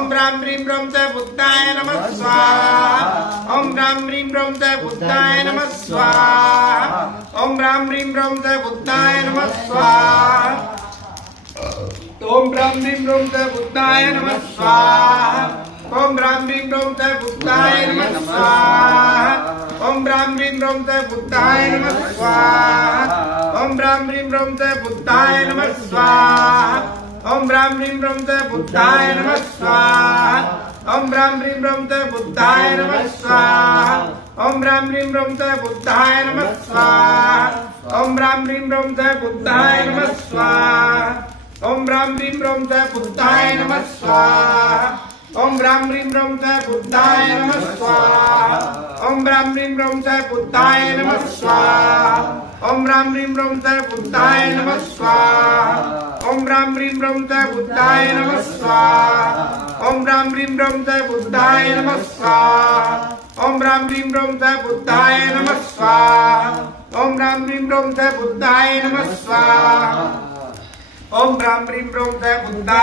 ओम ब्रां ब्रीं ब्रों च बुद्धाय नमः स्वाहा ओम ब्रां ब्रीं ब्रों च बुद्धाय नमः स्वाहा ओम ब्रां ब्रीं ब्रों च बुद्धाय नमः स्वाहा ओम ब्रां ब्रीं ब्रों च बुद्धाय नमः स्वाहा ओम ब्रां ब्रीं ब्रों च बुद्धाय नमः स्वाहा ओम ब्रां ब्रीं ब्रों च बुद्धाय नमः स्वाहा ओम ब्रां ब्रीं ब्रों च बुद्धाय नमः स्वाहा ओम ब्रां ब्रीं ब्रों च बुद्धाय नमः स्वाहा ओम ब्रां ब्रीं ब्रों च बुद्धाय नमः स्वाहा ओम ब्रां ब्रीं ब्रों च बुद्धाय नमः स्वाहा ओम ब्रां ब्रीं ब्रों च बुद्धाय नमः स्वाहा ओम ब्रां ब्रीं ब्रों च बुद्धाय नमः स्वाहा ओम ब्रां ब्रीं ब्रों च बुद्धाय नमः स्वाहा ओम ब्रां ब्रीं ब्रों च बुद्धाय नमः स्वाहा ओम ब्रां ब्रीं ब्रों च बुद्धाय नमः स्वाहा ओम ब्रां ब्रीं ब्रों च बुद्धाय नमः स्वाहा ओम ब्रां ब्रीं ब्रों च बुद्धाय नमः स्वाहा ओम ब्रां ब्रीं ब्रों च बुद्धाय नमः स्वाहा ओम ब्रां ब्रीं ब्रों च बुद्धाय नमः स्वाहा ओम ब्रां ब्रीं ब्रों च बुद्धाय